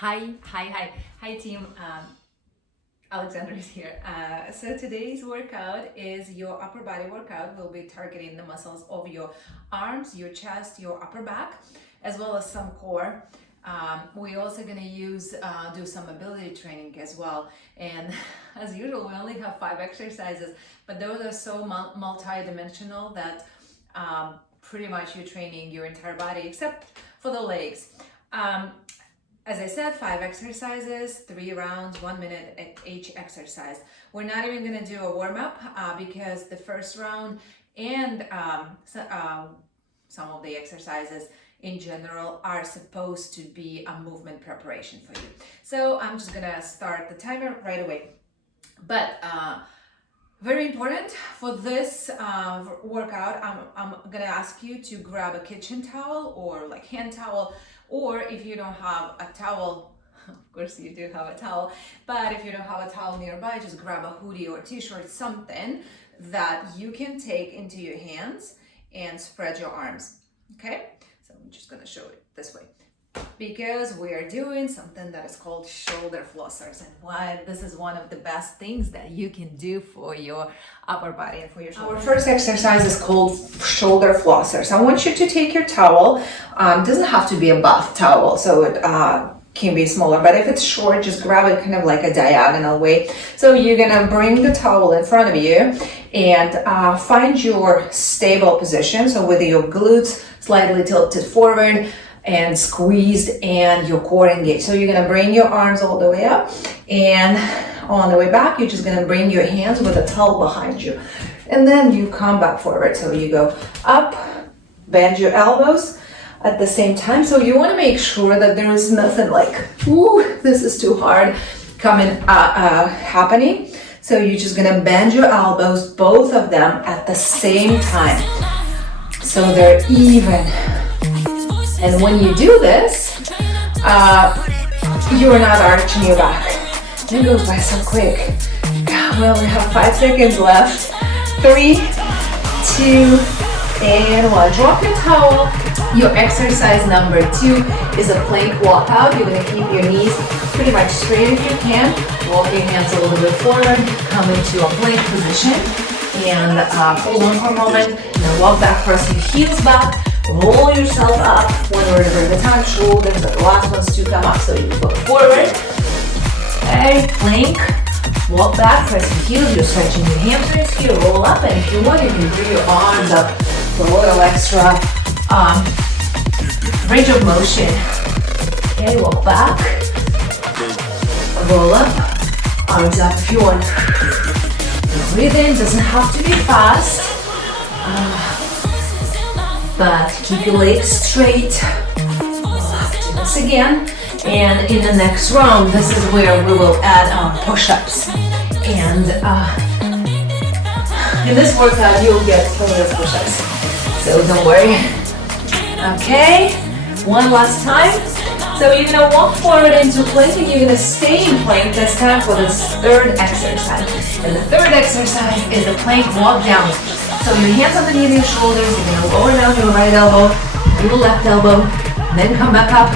Hi team. Alexandra is here. So today's workout is your upper body workout. We'll be targeting the muscles of your arms, your chest, your upper back, as well as some core. We're also going to do some mobility training as well. And as usual, we only have 5 exercises, but those are so multi-dimensional that pretty much you're training your entire body except for the legs. As I said, 5 exercises, 3 rounds, 1 minute at each exercise. We're not even going to do a warm-up because the first round and some of the exercises in general are supposed to be a movement preparation for you. So I'm just going to start the timer right away. But very important for this workout, I'm going to ask you to grab a kitchen towel or like hand towel, or if you don't have a towel, of course you do have a towel, but if you don't have a towel nearby, just grab a hoodie or t-shirt, something that you can take into your hands and spread your arms, okay? So I'm just gonna show it this way, because we are doing something that is called shoulder flossers, and why this is one of the best things that you can do for your upper body and for your shoulders. Our first exercise is called shoulder flossers. I want you to take your towel. It doesn't have to be a bath towel, so it can be smaller, but if it's short, just grab it kind of like a diagonal way. So you're gonna bring the towel in front of you and find your stable position. So with your glutes slightly tilted forward and squeezed and your core engaged. So you're gonna bring your arms all the way up, and on the way back, you're just gonna bring your hands with a towel behind you. And then you come back forward. So you go up, bend your elbows at the same time. So you wanna make sure that there is nothing like, ooh, this is too hard, happening. So you're just gonna bend your elbows, both of them at the same time. So they're even. And when you do this, you are not arching your back. It goes by so quick. We only have 5 seconds left. 3, 2, and 1. Drop your towel. Your exercise number 2 is a plank walkout. You're gonna keep your knees pretty much straight if you can. Walk your hands a little bit forward, come into a plank position, and hold on for a moment. Now walk back, press your heels back. Roll yourself up, one vertebra at a time, shoulders are the last ones to come up, so you go forward. Okay, plank, walk back, press your heels, you're stretching your hamstrings here, roll up, and if you want, you can bring your arms up for a little extra range of motion. Okay, walk back, roll up, arms up if you want. Breathe in, doesn't have to be fast. But keep your legs straight. Do this again. And in the next round, this is where we will add on push-ups. And in this workout, you'll get plenty of push-ups. So don't worry. Okay, one last time. So you're gonna walk forward into plank, and you're gonna stay in plank this time for this 3rd exercise. And the 3rd exercise is the plank walk down. So your hands underneath your shoulders, you're gonna lower down your right elbow, your left elbow, then come back up,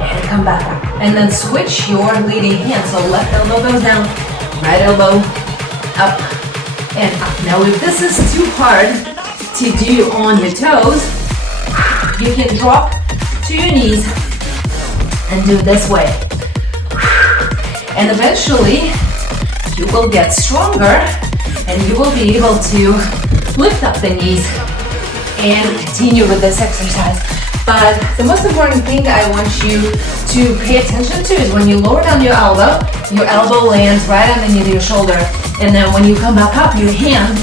and come back up. And then switch your leading hand. So left elbow goes down, right elbow up and up. Now if this is too hard to do on your toes, you can drop to your knees and do it this way. And eventually, you will get stronger and you will be able to lift up the knees and continue with this exercise. But the most important thing I want you to pay attention to is when you lower down your elbow lands right underneath your shoulder. And then when you come back up, your hand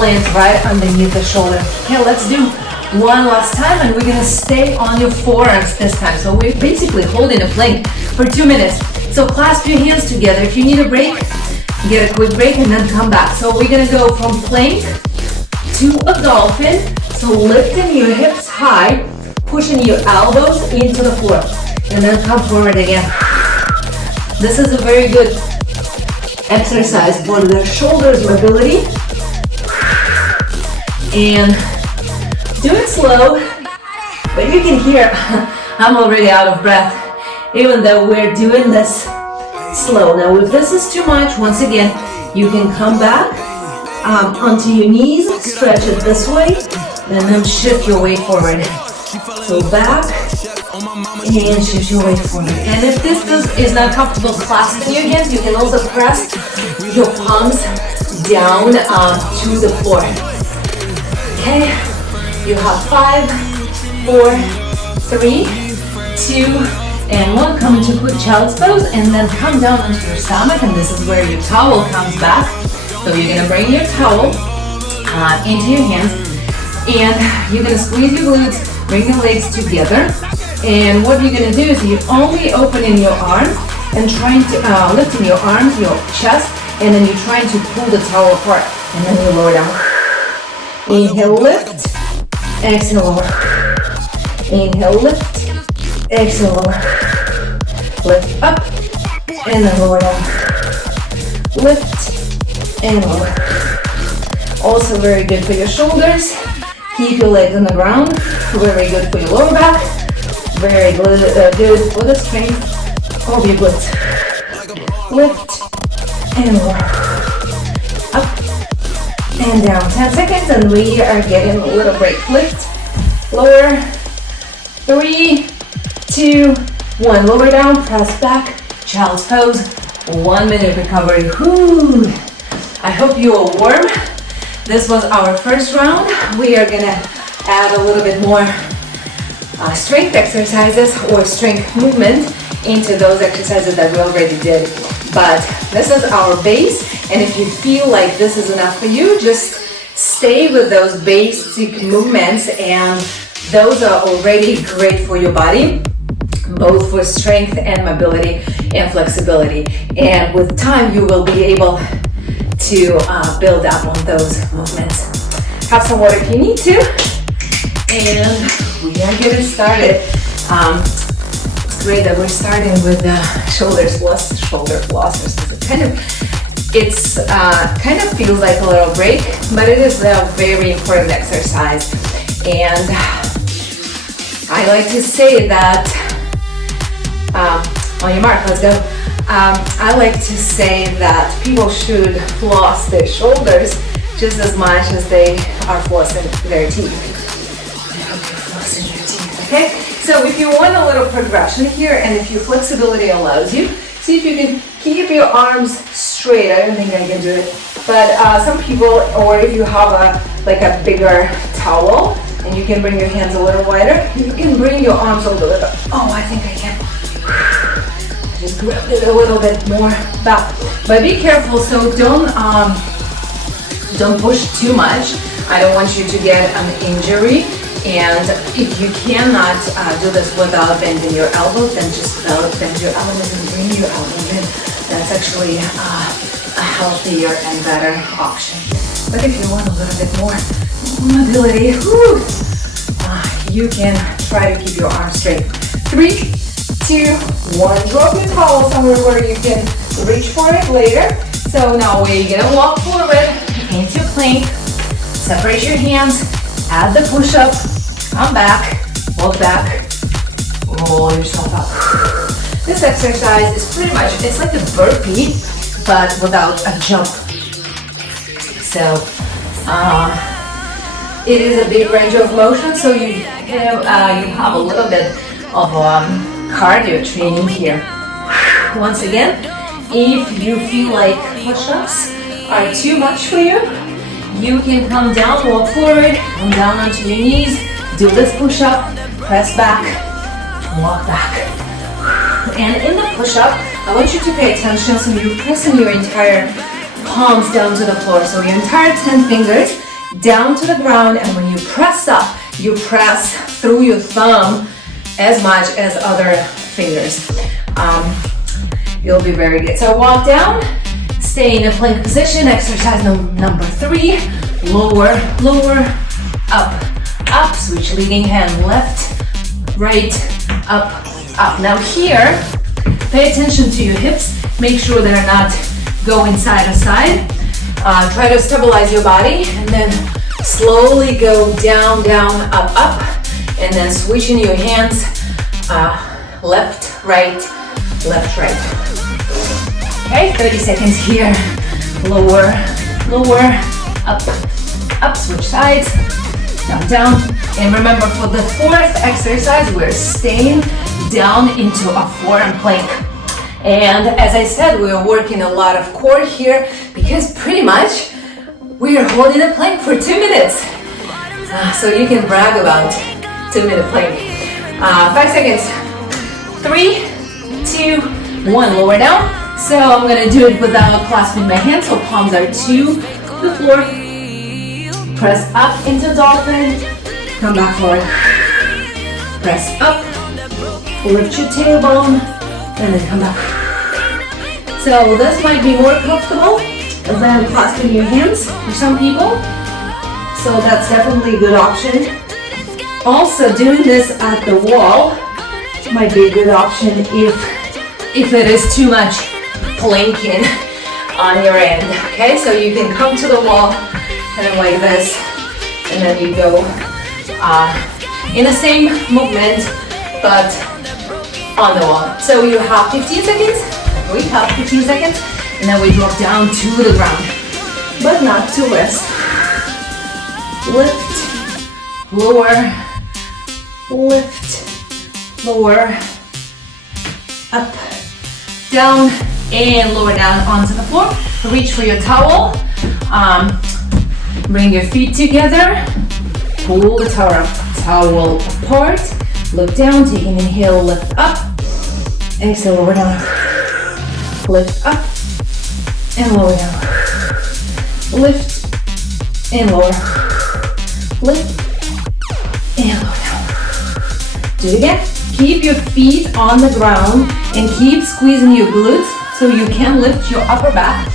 lands right underneath the shoulder. Okay, let's do one last time, and we're gonna stay on your forearms this time. So we're basically holding a plank for 2 minutes. So clasp your hands together. If you need a break, get a quick break and then come back. So we're gonna go from plank to a dolphin. So lifting your hips high, pushing your elbows into the floor, and then come forward again. This is a very good exercise for the shoulders mobility. And do it slow, but you can hear I'm already out of breath. even though we're doing this slow. Now if this is too much, once again, you can come back onto your knees, stretch it this way, and then shift your weight forward. So back, and shift your weight forward. And if this is not comfortable clasping your hands, you can also press your palms down to the floor. Okay, you have 5, 4, 3, 2, and 1. Come into good child's pose, and then come down onto your stomach, and this is where your towel comes back. So you're gonna bring your towel into your hands, and you're gonna squeeze your glutes, bring your legs together. And what you're gonna do is you're only opening your arms and trying to lifting your arms, your chest, and then you're trying to pull the towel apart, and then you lower down. Inhale, lift, exhale, lower. Inhale, lift, exhale, lower. Lift up, and then lower down. Lift, and lower. Also very good for your shoulders. Keep your legs on the ground. Very good for your lower back. Very good, good for the strength of your glutes. Lift and lower. Up and down. 10 seconds, and we are getting a little break. Lift, lower. 3, 2, 1. Lower down, press back, child's pose. 1 minute recovery. Whew. I hope you are warm. This was our first round. We are gonna add a little bit more strength exercises or strength movement into those exercises that we already did. But this is our base, and if you feel like this is enough for you, just stay with those basic movements, and those are already great for your body, both for strength and mobility and flexibility. And with time, you will be able to build up on those movements. Have some water if you need to, and we are getting started. It's great that we're starting with the shoulder flossers. It's kind of feels like a little break, but it is a very important exercise. And I like to say that, on your mark, let's go. I like to say that people should floss their shoulders just as much as they are flossing their teeth. I hope you're flossing your teeth, okay? So if you want a little progression here, and if your flexibility allows you, see if you can keep your arms straight. I don't think I can do it, but some people, or if you have a bigger towel, and you can bring your hands a little wider, you can bring your arms a little bit up. Oh, I think I can. Just grab it a little bit more back. But be careful, so don't push too much. I don't want you to get an injury. And if you cannot do this without bending your elbows, then just bend your elbows and bring your elbows in. That's actually a healthier and better option. But if you want a little bit more mobility, you can try to keep your arms straight. 3, 2, 1. Drop your towel somewhere where you can reach for it later. So now we're gonna walk forward into plank. Separate your hands. Add the push-up. Come back. Walk back. Roll yourself up. This exercise is pretty much, it's like a burpee, but without a jump. So it is a big range of motion, so you have a little bit of cardio training here. Once again, if you feel like push-ups are too much for you, you can come down, walk forward, come down onto your knees, do this push-up, press back, walk back. And in the push-up, I want you to pay attention, so you're pressing your entire palms down to the floor, so your entire 10 fingers down to the ground, and when you press up, you press through your thumb as much as other fingers. You'll be very good. So walk down, stay in a plank position. Exercise number 3, lower, lower, up, up. Switch leading hand, left, right, up, up. Now here, pay attention to your hips. Make sure they're not going side to side. Try to stabilize your body, and then slowly go down, down, up, up, and then switching your hands, left, right, left, right. Okay, 30 seconds here. Lower, lower, up, up, switch sides, down, down. And remember, for the fourth exercise, we're staying down into a forearm plank. And as I said, we're working a lot of core here because pretty much we are holding a plank for 2 minutes. So you can brag about 2-minute plank. 5 seconds. 3, 2, 1. Lower down. So I'm gonna do it without clasping my hands, so palms are to the floor. Press up into dolphin. Come back forward. Press up. Lift your tailbone, and then come back. So this might be more comfortable than clasping your hands for some people. So that's definitely a good option. Also, doing this at the wall might be a good option if it is too much planking on your end. Okay, so you can come to the wall kind of like this, and then you go in the same movement, but on the wall. So you have 15 seconds, we have 15 seconds, and then we drop down to the ground, but not to rest. Lift, lower, lift, lower, up, down, and lower down onto the floor. Reach for your towel. Bring your feet together. Pull the towel apart. Look down, take an inhale, lift up. Exhale, lower down. Lift up and lower down. Lift and lower. Lift and lower down. Do it again. Keep your feet on the ground and keep squeezing your glutes so you can lift your upper back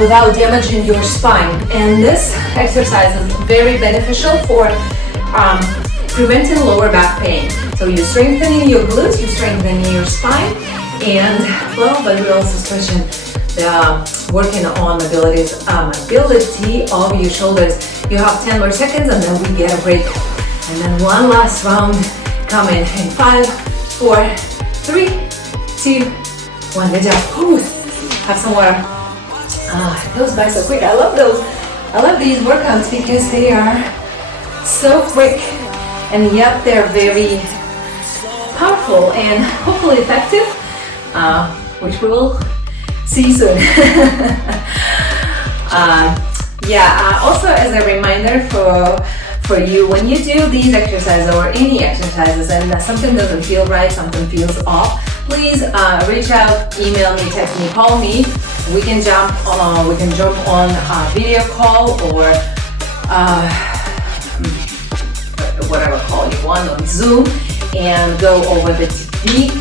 without damaging your spine. And this exercise is very beneficial for preventing lower back pain. So you're strengthening your glutes, you're strengthening your spine, and well, but we're also stretching working on mobility of your shoulders. You have 10 more seconds and then we get a break. And then one last round coming in 5, 4, 3, 2, 1. Good job. Ooh, have some water. It goes by so quick. I love those. I love these workouts because they are so quick and yet they're very powerful and hopefully effective, which we will see soon. Also as a reminder for you, when you do these exercises or any exercises and something doesn't feel right, something feels off, please reach out, email me, text me, call me. We can jump on a video call or whatever call you want on Zoom and go over the technique,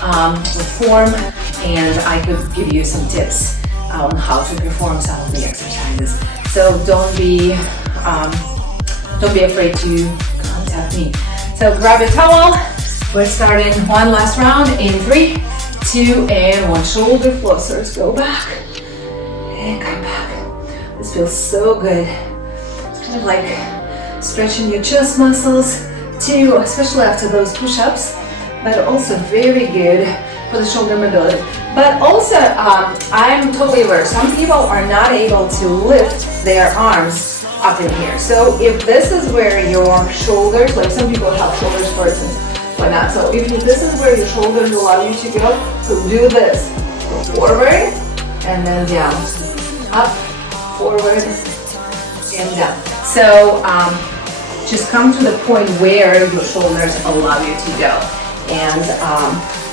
the form, and I could give you some tips on how to perform some of the exercises. So don't be afraid to contact me. So grab your towel. We're starting one last round in 3, 2, and 1. Shoulder flossers. Go back and come back. This feels so good. It's kind of like stretching your chest muscles too, especially after those push-ups, but also very good for the shoulder mobility. But also, I'm totally aware, some people are not able to lift their arms up in here. So if this is where your shoulders, like some people have shoulders first and whatnot, so if this is where your shoulders allow you to go, so do this. Go forward and then down. Up, forward, and down. So just come to the point where your shoulders allow you to go. And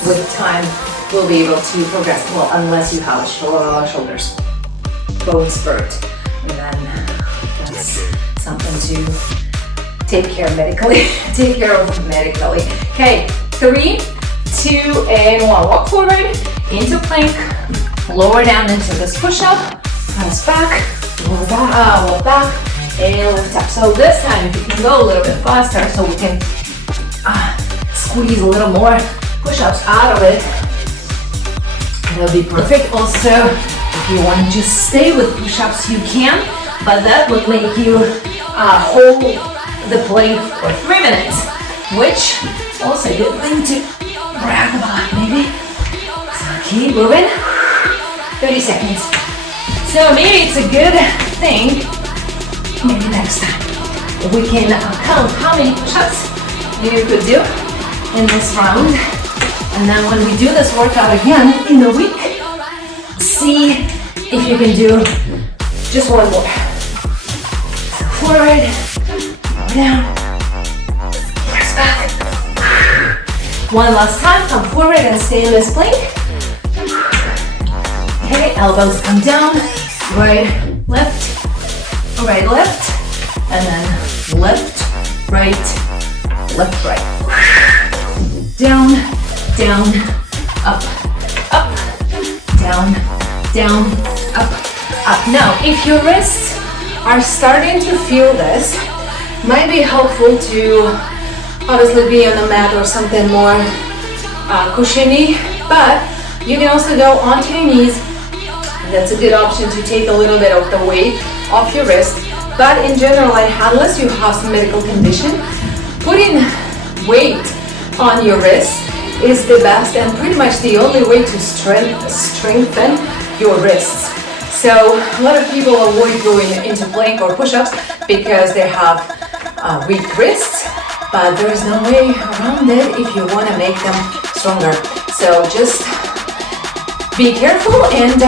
with time, we'll be able to progress. Well, unless you have a shoulders bone spurt, and then that's something to take care of medically. Okay, 3, 2, and 1. Walk forward into plank. Lower down into this push-up. Press back. Lower back. Walk back. And lift up. So this time, if you can go a little bit faster, so we can squeeze a little more push-ups out of it, that'll be perfect. Also, if you want to just stay with push-ups, you can, but that would make you hold the plank for 3 minutes, which also a good thing to Rock the body, baby. Keep moving. 30 seconds. So maybe it's a good thing, maybe next time, we can count how many push-ups you could do in this round. And then when we do this workout again in a week, see if you can do just one more. Forward, down, press back. One last time, come forward and stay in this plank. Okay, elbows come down, right, left, and then left, right, down, down, up, down, down, up. Now, if your wrists are starting to feel this, might be helpful to obviously be on a mat or something more cushiony, but you can also go onto your knees. That's a good option to take a little bit of the weight off your wrist. But in general, unless you have some medical condition, putting weight on your wrist is the best and pretty much the only way to strengthen your wrists. So a lot of people avoid going into plank or push-ups because they have weak wrists, but there is no way around it if you want to make them stronger. So just be careful and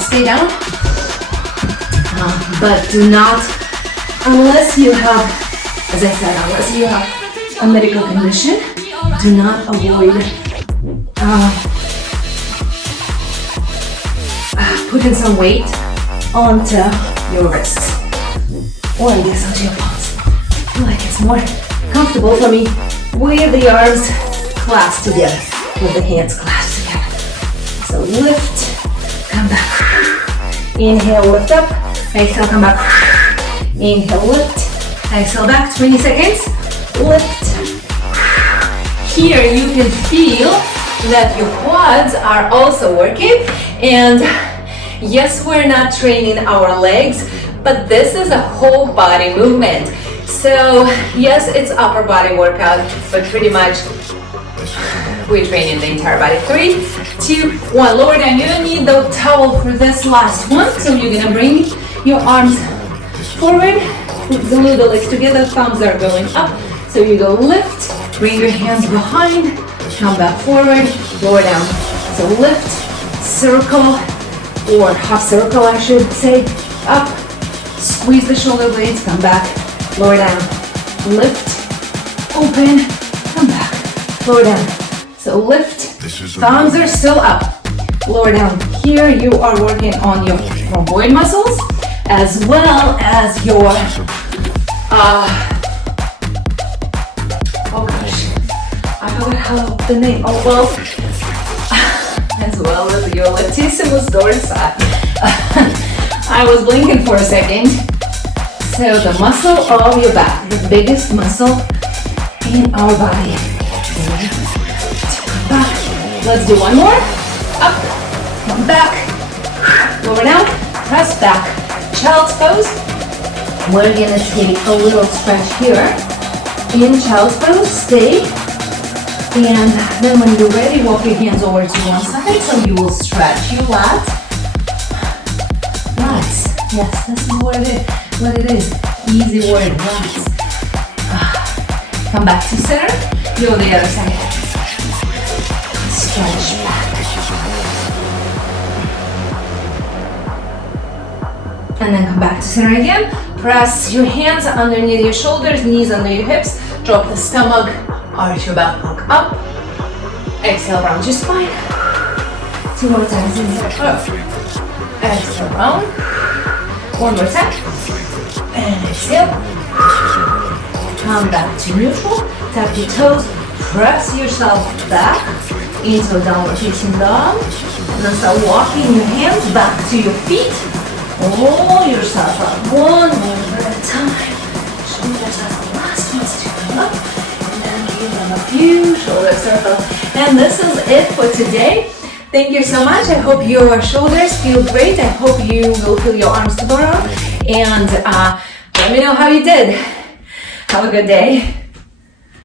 stay down. But do not, unless you have, as I said, unless you have a medical condition, do not avoid putting some weight onto your wrists, or I guess onto your palms. I feel like it's more comfortable for me with the arms clasped together, with the hands clasped together. So lift, come back. Inhale, lift up. Exhale, come back. Inhale, lift. Exhale, back. 20 seconds. Lift. Here you can feel that your quads are also working. And yes, we're not training our legs, but this is a whole body movement. So yes, it's upper body workout, but pretty much we're training the entire body. 3, 2, 1. Lower down. You don't need the towel for this last one. So you're gonna bring your arms forward, glue the legs together, thumbs are going up. So you go lift, bring your hands behind, come back forward, lower down. So lift, circle, or half circle I should say, up, squeeze the shoulder blades, come back, lower down, lift, open, come back, lower down. So lift, thumbs are still up, lower down. Here you are working on your rhomboid muscles as well as your, oh gosh, I forgot how the name, as well as your latissimus dorsi. I was blinking for a second. So the muscle of your back, the biggest muscle in our body. Back. Let's do one more. Up, come back, lower down, press back. Child's pose. We're gonna take a little stretch here. In child's pose, stay. And then when you're ready, walk your hands over to one side so you will stretch your lats. Lats. Yes, this is what it is. Easy word, lats. Come back to center. Go the other side. Stretch back. And then come back to center again. Press your hands underneath your shoulders, knees under your hips. Drop the stomach, arch your back, look up. Exhale, round your spine. 2 more times, inhale, up. Exhale, round. 1 more time. And exhale. Come back to neutral. Tap your toes. Press yourself back into a downward facing dog. And then start walking your hands back to your feet. Roll yourself up. 1 more at a time. Shoulders are the last ones to come up. And then give them a few shoulder circles. And this is it for today. Thank you so much. I hope your shoulders feel great. I hope you will feel your arms tomorrow. And let me know how you did. Have a good day.